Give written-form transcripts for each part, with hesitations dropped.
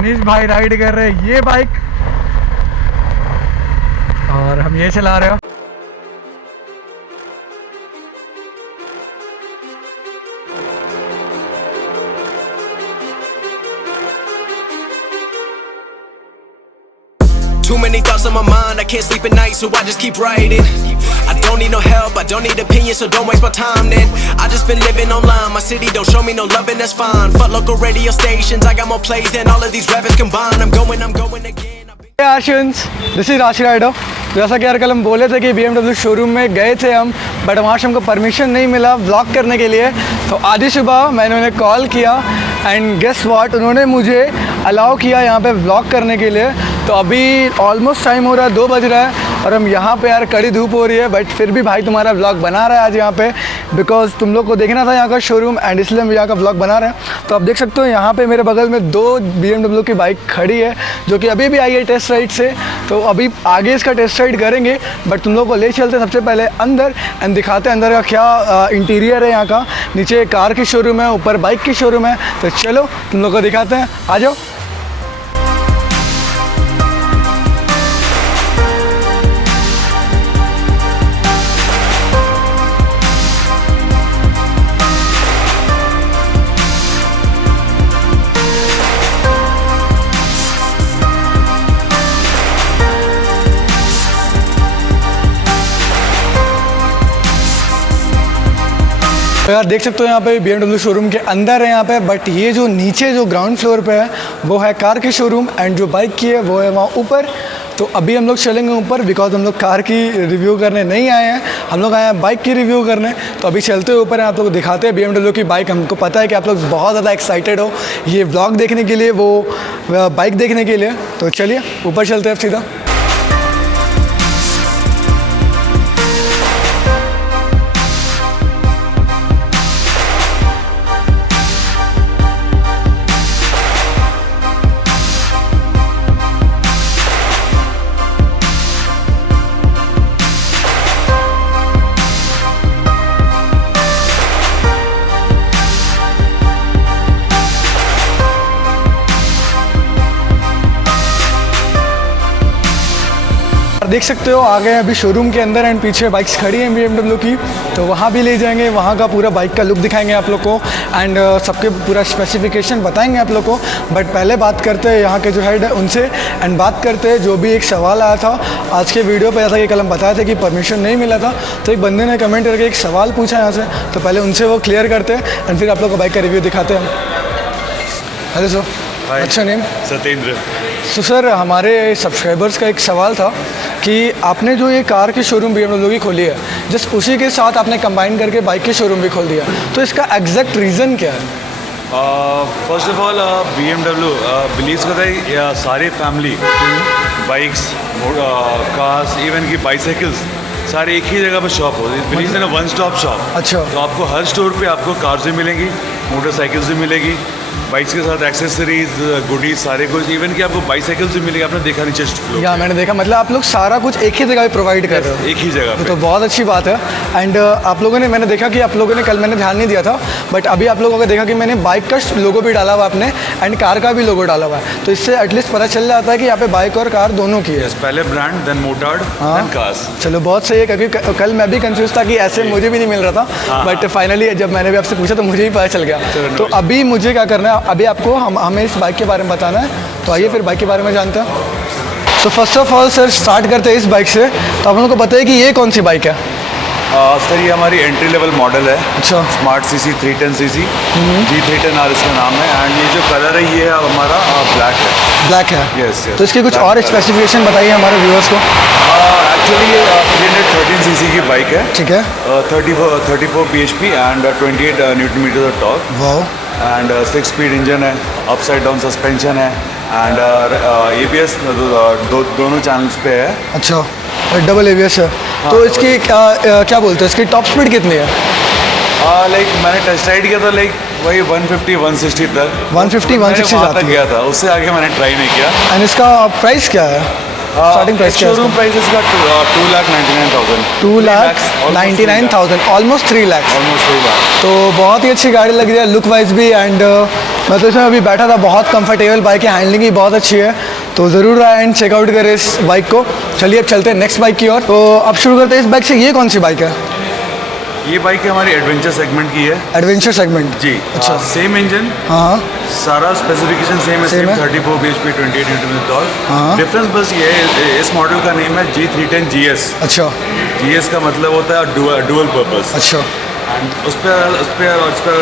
मनीष भाई राइड कर रहे हैं ये बाइक और हम ये चला रहे हो। Too many thoughts on my mind, I can't sleep at night, so I just keep writing. I don't need no help, I don't need opinions, so don't waste my time then. I just been living online, my city don't show me no love and that's fine. Fuck local radio stations, I got more plays than all of these rappers combined. I'm going again. आशंस, this is Rashi rider. जैसा कि यार कल हम बोले थे कि BMW showroom में गए थे हम, बट वहाँ से हमको परमिशन नहीं मिला व्लॉग करने के लिए। तो आज ही सुबह मैंने उन्हें कॉल किया एंड गेस व्हाट, उन्होंने मुझे अलाउ किया यहाँ पे व्लॉग करने के लिए। तो अभी ऑलमोस्ट टाइम हो रहा है 2 बज रहा है और हम यहाँ पे यार कड़ी धूप हो रही है, बट फिर भी भाई तुम्हारा व्लॉग बना रहा है आज यहाँ पे, बिकॉज तुम लोग को देखना था यहाँ का शोरूम एंड इसलिए हम यहाँ का व्लॉग बना रहे हैं। तो आप देख सकते हो यहाँ पे मेरे बगल में 2 BMW की बाइक खड़ी है जो कि अभी भी आई है टेस्ट राइड से। तो अभी आगे इसका टेस्ट राइड करेंगे, बट तुम लोग को ले चलते सबसे पहले अंदर एंड दिखाते हैं अंदर का क्या इंटीरियर है यहाँ का। नीचे कार की शोरूम है, ऊपर बाइक की शोरूम है। तो चलो तुम लोग को दिखाते हैं, आ जाओ। तो यार देख सकते हो यहाँ पे BMW शोरूम के अंदर है यहाँ पे, बट ये जो नीचे जो ग्राउंड फ्लोर पे है वो है कार की शोरूम एंड जो बाइक की है वो है वहाँ ऊपर। तो अभी हम लोग चलेंगे ऊपर बिकॉज हम लोग कार की रिव्यू करने नहीं आए हैं, हम लोग आए हैं बाइक की रिव्यू करने। तो अभी चलते हुए ऊपर हैं, आप लोग दिखाते हैं BMW की बाइक। हमको पता है कि आप लोग बहुत ज़्यादा एक्साइटेड हो ये व्लॉग देखने के लिए, वो बाइक देखने के लिए। तो चलिए ऊपर चलते हैं सीधा। देख सकते हो आगे अभी शोरूम के अंदर एंड पीछे बाइक्स खड़ी हैं BMW की। तो वहाँ भी ले जाएंगे, वहाँ का पूरा बाइक का लुक दिखाएंगे आप लोग को एंड सबके पूरा स्पेसिफिकेशन बताएंगे आप लोग को। बट पहले बात करते हैं यहाँ के जो हेड है उनसे एंड बात करते हैं जो भी एक सवाल आया था आज के वीडियो पर। जैसा कि कल हम बताया था कि परमिशन नहीं मिला था, तो एक बंदे ने कमेंट करके एक सवाल पूछा यहाँ से, तो पहले उनसे वो क्लियर करते हैं एंड फिर आप लोग को बाइक का रिव्यू दिखाते हैं। हेलो सर, अच्छा नेम? सत्येंद्र। तो सर हमारे सब्सक्राइबर्स का एक सवाल था कि आपने जो ये कार की शोरूम BMW की खोली है, जस्ट उसी के साथ आपने कंबाइन करके बाइक की शोरूम भी खोल दिया, तो इसका एग्जैक्ट रीज़न क्या है? First of all BMW believe करता है सारे फैमिली बाइक्स, कार्स, इवन की बाइसाइकिल्स सारे एक ही जगह पर शॉप होती है। Believe in one stop shop. अच्छा। तो आपको हर स्टोर पे आपको कार्स भी मिलेंगी, मोटरसाइकिल्स भी मिलेगी, बाइक्स के साथ एक्सेसरीज, गुडीज सारे कुछ, इवन कि आपको बाइसाइकिल्स भी मिलेगी। आपने देखा नीचे या मैंने देखा, मतलब आप लोग सारा कुछ एक ही जगह पे प्रोवाइड कर रहे हो? एक ही जगह पे। तो बहुत अच्छी बात है। एंड आप लोगों ने, मैंने देखा कि आप लोगों ने, कल मैंने ध्यान नहीं दिया था बट अभी आप लोगों को देखा कि मैंने बाइक का लोगो भी डाला हुआ आपने एंड कार का भी लोगो डाला हुआ है, तो इससे एटलीस्ट पता चल जाता है कि यहाँ पे बाइक और कार दोनों की है। पहले brand then motard then cars. चलो बहुत सही है, क्योंकि कल मैं भी कंफ्यूज था कि ऐसे मुझे भी नहीं मिल रहा था, बट फाइनली जब मैंने भी आपसे पूछा तो मुझे भी पता चल गया। तो अभी मुझे क्या करना है, अभी आपको हमें इस बाइक के बारे में बताना है, तो आइए फिर बाइक के बारे में जानते हैं। So first of all sir start करते हैं इस बाइक से। तो आप लोगों को बताइए कि ये कौन सी बाइक है? सर ये हमारी एंट्री लेवल मॉडल है। अच्छा। स्मार्ट CC 310cc G310R इसका नाम है। एंड ये जो कलर है ये हमारा ब्लैक है। ब्लैक है? यस। तो इसके कुछ और स्पेसिफिकेशन बताइए हमारे व्यूअर्स को। एक्चुअली ये 313cc की बाइक है। ठीक है। 34 bhp and 28 Nm torque. Wow. And 6 speed engine है, अपसाइड डाउन सस्पेंशन है एंड ABS दोनों चैनल्स पे है। अच्छा, डबल ABS है। हाँ, तो इसकी क्या बोलते हैं, इसकी टॉप स्पीड कितनी है? लाइक मैंने टेस्ट राइड किया था, लाइक वही 150-160 तक। 150-160 तक गया था, उससे आगे मैंने ट्राई नहीं किया। एंड इसका प्राइस क्या है? स्टार्टिंग प्राइस क्या है? शोरूम प्राइस इसका 2,99,000। 2,99,000, ऑलमोस्ट 3 लाख। ऑलमोस्ट 3 लाख। तो बहुत ही अच्छी गाड़ी लग रही है लुक वाइज भी एंड मैं तो इसमें अभी बैठा था, बहुत कंफर्टेबल बाइक है, हैंडलिंग भी बहुत अच्छी है, तो ज़रूर आए एंड चेकआउट करें इस बाइक को। चलिए अब चलते हैं नेक्स्ट बाइक की ओर। तो अब शुरू करते हैं इस बाइक से। ये कौन सी बाइक है? ये बाइक हमारी एडवेंचर सेगमेंट की है। Adventure segment? जी। अच्छा। सेम इंजन, हाँ, सारा स्पेसिफिकेशन सेम है, Same है। 34 bhp 28 Nm टॉर्क। हाँ। डिफरेंस बस ये है, इस मॉडल का नेम है G310 GS। अच्छा GS का मतलब होता है डुअल पर्पस। अच्छा। एंड उस पर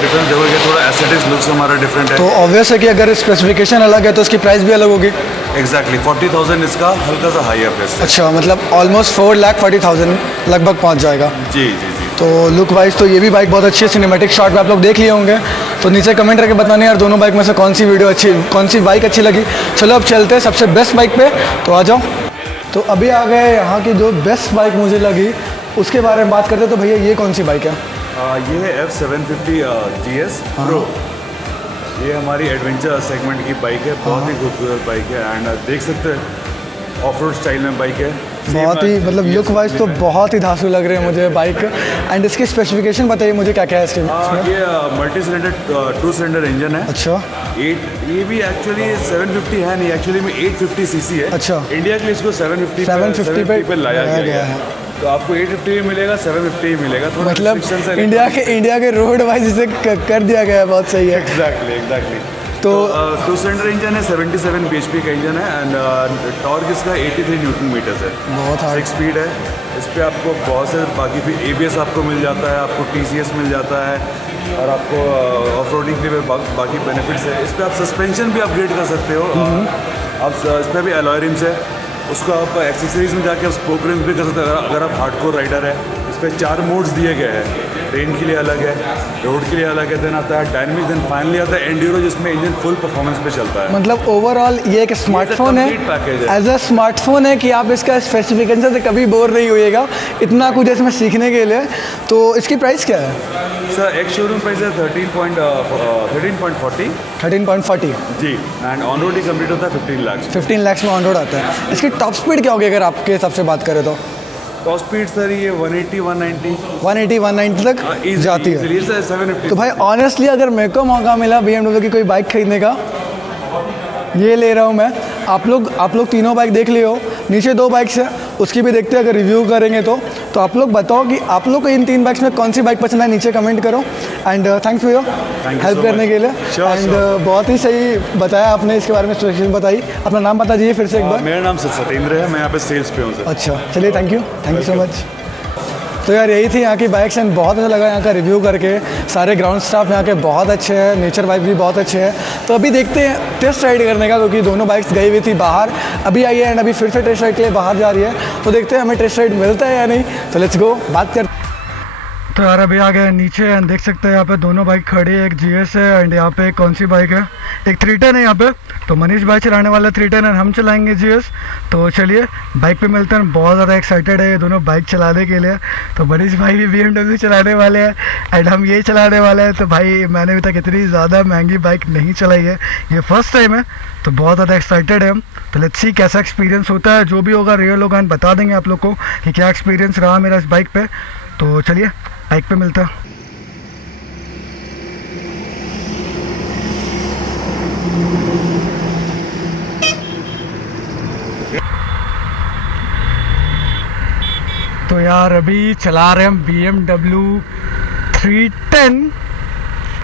डिफरेंस जरूर है, थोड़ा एस्थेटिक्स लुक्स हमारा डिफरेंट है। तो ऑब्वियस है कि अगर स्पेसिफिकेशन अलग है तो उसकी प्राइस भी अलग होगी। एग्जैक्टली 40,000 इसका हल्का सा हाई अप है। अच्छा, मतलब ऑलमोस्ट 4,40,000 लगभग पहुंच जाएगा। जी जी जी। तो लुक वाइज तो ये भी बाइक बहुत अच्छी है, सिनेमैटिक शॉट में आप लोग देख लिए होंगे। तो नीचे कमेंट करके बताने यार दोनों बाइक में से कौन सी बाइक अच्छी लगी। चलो अब चलते हैं सबसे बेस्ट बाइक पे, तो आ जाओ। तो अभी आ गए यहाँ की जो बेस्ट बाइक मुझे लगी उसके बारे में बात करते हैं। तो भैया ये कौन सी बाइक है? ये है F750 GS Pro। ये हमारी एडवेंचर सेगमेंट की बाइक है, बहुत ही खूबसूरत बाइक है। एंड देख सकते हैं ऑफ रोड स्टाइल में बाइक है, बहुत ही मतलब लुक वाइज तो बहुत ही धांसू लग रही है मुझे बाइक। एंड इसकी स्पेसिफिकेशन बताइए मुझे क्या क्या है इसके इसमें? ये मल्टी सिलेंडर 2 सिलेंडर इंजन है। अच्छा। ये भी एक्चुअली 750 है नहीं, एक्चुअली में 850 सीसी है। अच्छा। इंडिया के लिए इसको 750 पे लाया गया है। तो आपको 850 भी मिलेगा, 750 भी मिलेगा। थोड़ा मतलब restrictions है, इंडिया के रोड वाइज इसे कर दिया गया है, बहुत सही है। एग्जैक्टली। तो 2 सिलेंडर इंजन है, 77 bhp का इंजन है। एंड टॉर्क इसका 83 न्यूटन मीटर्स है। बहुत हार्ड। 6 स्पीड है। इस पर आपको बहुत से बाकी फिर ABS आपको मिल जाता है, आपको TCS मिल जाता है, और आपको ऑफ रोडिंग के लिए बाकी बेनिफिट्स है। इस पर आप सस्पेंशन भी अपग्रेड कर सकते हो। आप इस पर भी अलॉय रिम्स है, उसको आप एक्सेसरीज में जाके आप स्पोक रिम्स भी कर सकते हैं अगर आप हार्डकोर राइडर है। इस पर 4 मोड्स दिए गए हैं, ट्रेन के लिए अलग है, रोड के लिए अलग है, देन आता है डायनामिक, देन फाइनली आता है एंड्यूरो जिसमें इंजन फुल परफॉर्मेंस पे चलता है। मतलब ओवरऑल ये एक स्मार्टफोन है, एज अ स्मार्टफोन है कि आप इसका स्पेसिफिकेशन से कभी बोर नहीं होइएगा, इतना कुछ इसमें सीखने के लिए। तो इसकी प्राइस क्या है? सर एक शोरूम प्राइस है 13.40 जी। एंड ऑन रोड ही कंप्लीट होता है 15 लाख। 15 लाख में ऑन रोड आता है। इसकी टॉप स्पीड क्या होगी अगर आपके हिसाब से बात करें तो? टॉप स्पीड सर ये 180 190 तक जाती है। 750। तो भाई ऑनेस्टली अगर मेरे को मौका मिला BMW की कोई बाइक खरीदने का, ये ले रहा हूँ मैं। आप लोग तीनों बाइक देख लियो, नीचे 2 बाइक्स है, उसकी भी देखते हैं अगर रिव्यू करेंगे तो आप लोग बताओ कि आप लोग को इन 3 बाइक्स में कौन सी बाइक पसंद है, नीचे कमेंट करो। And thanks for your help करने के लिए। एंड बहुत ही सही बताया आपने, इसके बारे में स्पेसिफिकेशन बताई। अपना नाम बता दीजिए फिर से एक बार। मेरा नाम सत्येंद्र है, मैं यहाँ पे सेल्स पे हूँ सर। अच्छा, चलिए थैंक यू सो मच। तो यार यही थी यहाँ की बाइक्स एंड बहुत अच्छा लगा यहाँ का रिव्यू करके। सारे ग्राउंड स्टाफ यहाँ के बहुत अच्छे हैं, नेचर वाइब भी बहुत अच्छे हैं। तो अभी देखते हैं टेस्ट राइड करने का, क्योंकि दोनों बाइक्स गई हुई थी बाहर, अभी आई है एंड अभी फिर से टेस्ट राइड के लिए बाहर जा रही है। तो देखते हैं हमें टेस्ट राइड मिलता है या नहीं। तो लेट्स गो, बात करते। तो यार अभी आ गए नीचे एंड देख सकते हैं यहाँ पे दोनों बाइक खड़ी है, एक GS है एंड यहाँ पे कौन सी बाइक है, एक 310 है यहाँ पे। तो मनीष भाई चलाने वाला 310 एंड हम चलाएंगे GS। तो चलिए बाइक पे मिलते हैं। बहुत ज़्यादा एक्साइटेड है ये दोनों बाइक चलाने के लिए। तो मनीष भाई भी BMW चलाने वाले हैं एंड हम ये चलाने वाले हैं। तो भाई मैंने अभी तक इतनी ज़्यादा महंगी बाइक नहीं चलाई है, ये फर्स्ट टाइम है, तो बहुत ज़्यादा एक्साइटेड है हम। तो लेट्स सी कैसा एक्सपीरियंस होता है, जो भी होगा रियल होगा, बता देंगे आप लोग को कि क्या एक्सपीरियंस रहा मेरा इस बाइक पे। तो चलिए बाइक पे मिलता है। तो यार अभी चला रहे हम BMW 310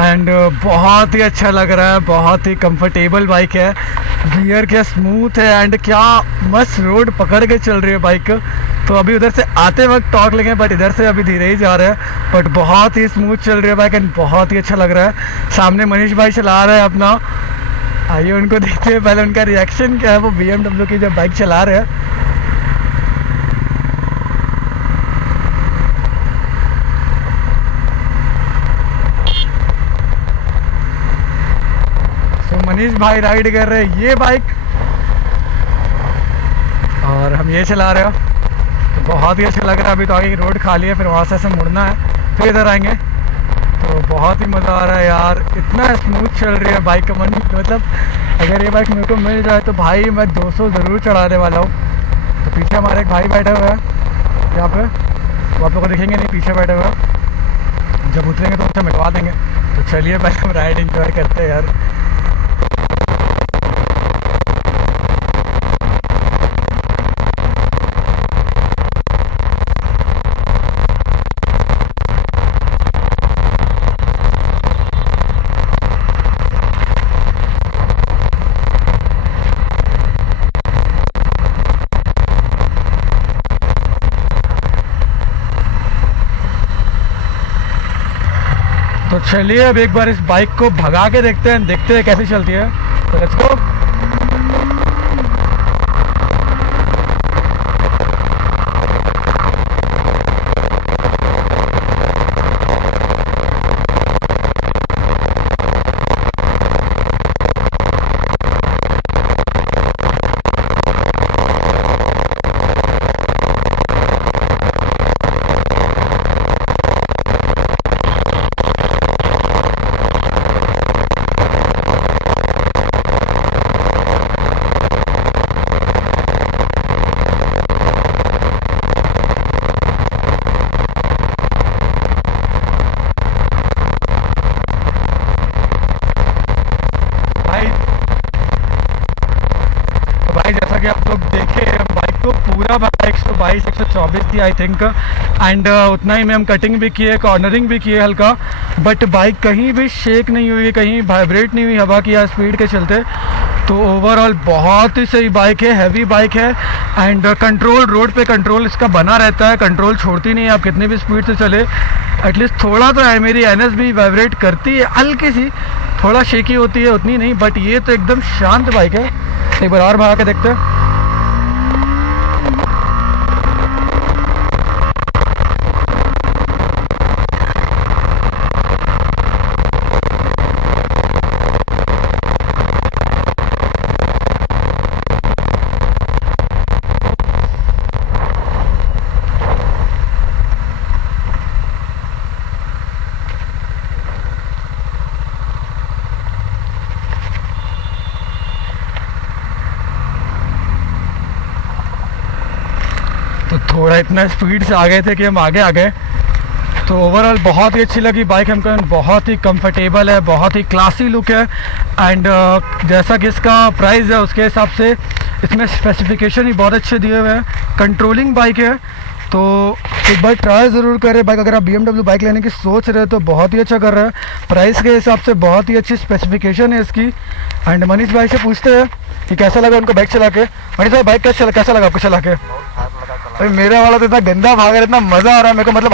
एंड बहुत ही अच्छा लग रहा है, बहुत ही कंफर्टेबल बाइक है, गियर क्या स्मूथ है एंड क्या मस्त रोड पकड़ के चल रही है बाइक। तो अभी उधर से आते वक्त टॉर्क लेंगे, बट इधर से अभी धीरे ही जा रहे हैं, बट बहुत ही स्मूथ चल रही है बाइक एंड बहुत ही अच्छा लग रहा है। सामने मनीष भाई चला रहे हैं अपना, आइए उनको देखते हैं पहले उनका रिएक्शन क्या है, वो BMW की जब बाइक चला रहे हैं। मनीष भाई राइड कर रहे हैं ये बाइक और हम ये चला रहे हो, तो बहुत ही अच्छा लग रहा है। अभी तो आगे रोड खाली है, फिर वहाँ से ऐसे मुड़ना है, फिर इधर आएंगे। तो बहुत ही मज़ा आ रहा है यार, इतना स्मूथ चल रही है बाइक का मन, मतलब अगर ये बाइक मेरे को मिल जाए तो भाई मैं 200 ज़रूर चढ़ाने वाला हूँ। तो पीछे हमारे एक भाई बैठे हुए हैं यहाँ पे, वो आप लोग को दिखेंगे नहीं, पीछे बैठे हुए हैं, जब उतरेंगे तो अच्छा मिटवा देंगे। तो चलिए भाई हम राइड एंजॉय करते हैं यार। तो चलिए अब एक बार इस बाइक को भगा के देखते हैं कैसी चलती है। तो लेट्स गो। जैसा कि आप लोग देखे बाइक तो पूरा 122 124 थी आई थिंक, एंड उतना ही में हम कटिंग भी किए, कॉर्नरिंग भी किए हल्का, बट बाइक कहीं भी शेक नहीं हुई, कहीं वाइब्रेट नहीं हुई हवा की या स्पीड के चलते। तो ओवरऑल बहुत ही सही बाइक है, हैवी बाइक है, एंड कंट्रोल रोड पे कंट्रोल इसका बना रहता है, कंट्रोल छोड़ती नहीं है, आप कितनी भी स्पीड से चले। एटलीस्ट थोड़ा तो है, मेरी NS भी वाइब्रेट करती है हल्की सी, थोड़ा शेकी होती है, उतनी नहीं, बट ये तो एकदम शांत बाइक है। एक बार और भगा के देखते हैं। तो थोड़ा इतना स्पीड से आ गए थे कि हम आगे आ गए। तो ओवरऑल बहुत ही अच्छी लगी बाइक हमको, बहुत ही कंफर्टेबल है, बहुत ही क्लासी लुक है, एंड जैसा कि इसका प्राइस है उसके हिसाब से इसमें स्पेसिफिकेशन ही बहुत अच्छे दिए हुए हैं, कंट्रोलिंग बाइक है। तो एक बार ट्राई ज़रूर करें बाइक, अगर आप BMW बाइक लेने की सोच रहे हैं तो बहुत ही अच्छा कर रहा है, प्राइस के हिसाब से बहुत ही अच्छी स्पेसिफिकेशन है इसकी। एंड मनीष भाई से पूछते हैं कि कैसा लगा उनको बाइक चला के। मनीष भाई बाइक कैसा लगा आपको चला के? भाई मेरा वाला तो इतना गंदा भाग रहा है, इतना मज़ा आ रहा है मेरे को, मतलब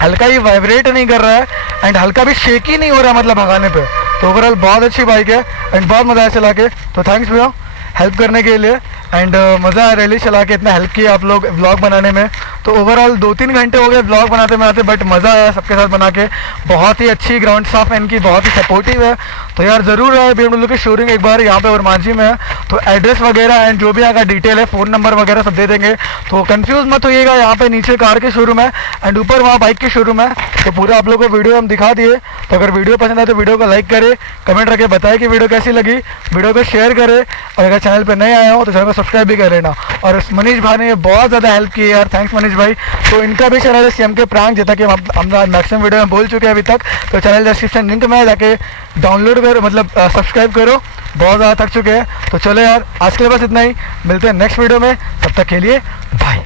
हल्का ही वाइब्रेट नहीं कर रहा है, एंड हल्का भी शेकी नहीं हो रहा है मतलब भगाने पे। तो ओवरऑल बहुत अच्छी बाइक है, एंड बहुत मज़ा आया चला के। तो थैंक्स भैया हेल्प करने के लिए, एंड मज़ा आया रैली चला के, इतना हेल्प किया आप लोग व्लॉग बनाने में। तो ओवरऑल 2-3 घंटे हो गए व्लॉग बनाते, बट मज़ा आया सबके साथ बना के। बहुत ही अच्छी ग्राउंड स्टाफ है इनकी, बहुत ही सपोर्टिव है। तो यार ज़रूर है BMW की शोरूम एक बार यहाँ पे वरमांझी में है। तो एड्रेस वगैरह एंड जो भी यहाँ का डिटेल है, फ़ोन नंबर वगैरह सब दे देंगे, तो कंफ्यूज मत होइएगा। यहाँ पे नीचे कार के शोरूम है, एंड ऊपर वहाँ बाइक की शोरूम है। तो पूरा आप लोगों को वीडियो हम दिखा दिए। तो अगर वीडियो पसंद आए तो वीडियो को लाइक करे, कमेंट करके बताए कि वीडियो कैसी लगी, वीडियो को शेयर करे, और अगर चैनल पर नए आए हो तो चैनल को सब्सक्राइब भी कर लेना। और मनीष भाई ने बहुत ज़्यादा हेल्प की यार, थैंक्स मनीष भाई। तो इनका भी चैनल है CMK प्रैंक, जैसा कि हम मैक्सिमम वीडियो में बोल चुके हैं अभी तक। तो चैनल डिस्क्रिप्शन लिंक में जाके डाउनलोड करो, मतलब सब्सक्राइब करो, बहुत ज़्यादा थक चुके हैं। तो चलो यार आज के लिए बस इतना ही, मिलते हैं नेक्स्ट वीडियो में, तब तक के लिए बाय।